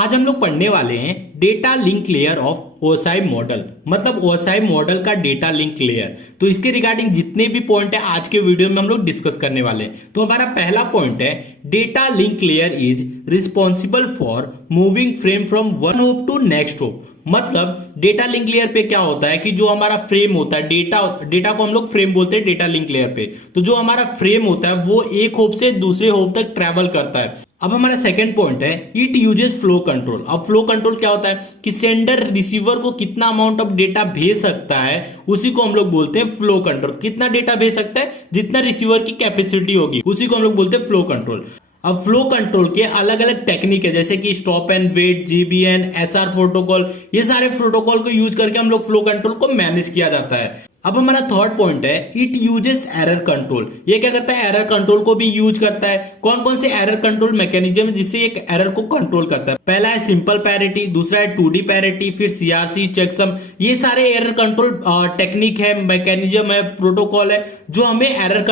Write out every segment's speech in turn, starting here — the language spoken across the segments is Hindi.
आज हम लोग पढ़ने वाले हैं data link layer of OSI model, मतलब ओएसआई मॉडल का डेटा लिंक लेयर। तो इसके रिगार्डिंग जितने भी पॉइंट है आज के वीडियो में हम लोग डिस्कस करने वाले हैं। तो हमारा पहला पॉइंट है data link layer is responsible for moving frame from one hop to next hop. मतलब डेटा लिंक लेयर पे क्या होता है कि जो हमारा फ्रेम होता है, डेटा को हम लोग फ्रेम बोलते हैं डेटा लिंक लेयर पे। तो जो हमारा फ्रेम होता है वो एक होप से दूसरे होप तक ट्रेवल करता है। अब हमारा सेकंड पॉइंट है इट यूजेस फ्लो कंट्रोल। अब फ्लो कंट्रोल क्या होता है कि सेंडर रिसीवर को कितना अमाउंट ऑफ डेटा भेज सकता है उसी को हम लोग बोलते हैं फ्लो कंट्रोल। कितना डेटा भेज सकता है, जितना रिसीवर की कैपेसिटी होगी उसी को हम लोग बोलते हैं फ्लो कंट्रोल। अब फ्लो कंट्रोल के अलग अलग टेक्निक है, जैसे कि stop and wait, GBN, SR protocol. ये सारे प्रोटोकॉल को यूज करके हम लोग फ्लो कंट्रोल को मैनेज किया जाता है। अब हमारा थर्ड पॉइंट है इट यूजेस एरर कंट्रोल। ये क्या करता है, एरर कंट्रोल को भी यूज करता है। कौन कौन से एरर कंट्रोल मैकेनिज्म है जिससे एक एरर को कंट्रोल करता है? पहला है सिंपल पैरिटी, दूसरा है 2D पैरिटी, फिर सीआरसी, चेकसम। ये सारे एरर कंट्रोल टेक्निक है, मैकेनिज्म है, प्रोटोकॉल है जो हमें एरर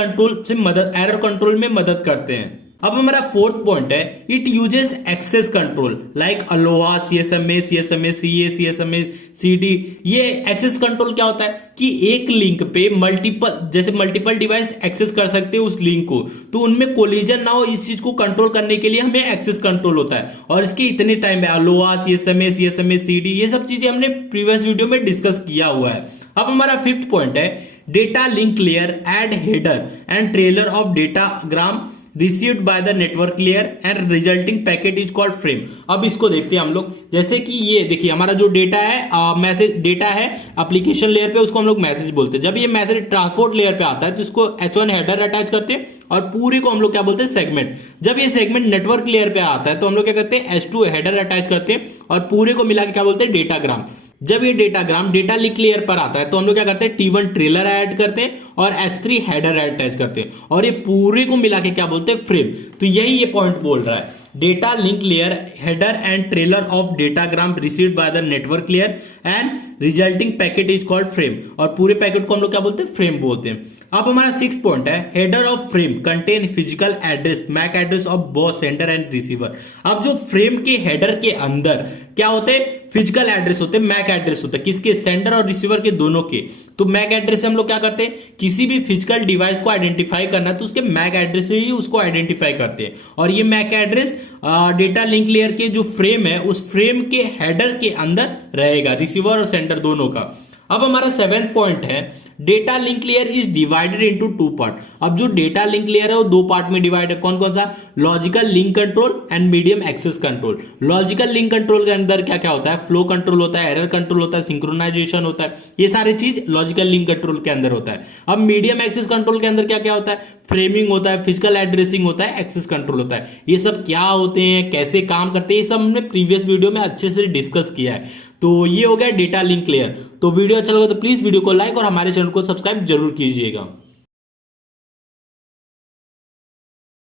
कंट्रोल में मदद करते हैं। अब हमारा फोर्थ पॉइंट है it uses access control like ALOHA, CSMA, CA, CSMA, CD. ये एक्सेस कंट्रोल क्या होता है कि एक लिंक पे मल्टीपल डिवाइस एक्सेस कर सकते हैं उस लिंक को, तो उनमें कोलिजन ना हो इस चीज को कंट्रोल करने के लिए हमें एक्सेस कंट्रोल होता है। और इसके इतने टाइम है अलोहा, सीएसएमए, सीडी, ये सब चीजें हमने प्रीवियस वीडियो में डिस्कस किया हुआ है। अब हमारा फिफ्थ पॉइंट है data link layer add header and trailer of datagram received by the network layer and resulting packet is called frame. अब इसको देखते हैं हम लोग, जैसे कि ये देखिए हमारा जो डेटा है मैसेज डेटा है एप्लीकेशन लेयर पे, उसको हम लोग मैसेज बोलते हैं। जब ये मैसेज ट्रांसपोर्ट लेयर पे आता है तो इसको H1 हेडर अटैच करते हैं और पूरी को हम लोग क्या बोलते हैं, सेगमेंट। जब ये सेगमेंट नेटवर्क लेयर पे आता है तो हम लोग क्या करते हैं, H2 हेडर अटैच करते हैं और पूरे को मिला के क्या बोलते हैं, डेटाग्राम। जब ये डेटाग्राम डेटा लिंक लेयर पर आता है तो हम लोग क्या करते हैं, T1 ट्रेलर ऐड करते हैं और H3 हेडर अटैच करते हैं और ये पूरे को मिला के क्या बोलते हैं, फ्रेम। तो यही ये पॉइंट बोल रहा है, data link layer header and trailer of datagram received by the network layer and resulting packet is called frame. और पूरे पैकेट को हम लोग क्या बोलते हैं, फ्रेम बोलते हैं। अब हमारा सिक्स पॉइंट है header of frame contain physical address, MAC address of both sender and receiver. अब जो फ्रेम के हेडर के अंदर क्या होते हैं, फिजिकल एड्रेस होते हैं, मैक एड्रेस होता है, किसके, सेंडर और रिसीवर के दोनों के। तो मैक एड्रेस से हम लोग क्या करते हैं, किसी भी फिजिकल डिवाइस को आइडेंटिफाई करना है तो उसके मैक एड्रेस से ही उसको आइडेंटिफाई करते हैं। और ये MAC address data link layer के जो फ्रेम है उस फ्रेम के हेडर के अंदर रहेगा, रिसीवर और सेंडर दोनों का। अब हमारा सेवेंथ पॉइंट है data link layer is divided into two part. अब जो डेटा लिंक लेयर है वो दो पार्ट में डिवाइड है। कौन कौन सा, logical link control and medium access control. Logical link control के अंदर क्या क्या होता है, फ्लो कंट्रोल होता है, एरर कंट्रोल होता है, सिंक्रोनाइजेशन होता है, ये सारी चीज लॉजिकल लिंक कंट्रोल के अंदर होता है। अब मीडियम एक्सेस कंट्रोल के अंदर क्या क्या होता है, फ्रेमिंग होता है, फिजिकल एड्रेसिंग होता है, एक्सेस कंट्रोल होता है। ये सब क्या होते हैं, कैसे काम करते हैं, ये सब हमने प्रीवियस वीडियो में अच्छे से डिस्कस किया है। तो ये हो गया डेटा लिंक लेयर। तो वीडियो अच्छा लगा तो प्लीज वीडियो को लाइक और हमारे चैनल को सब्सक्राइब जरूर कीजिएगा।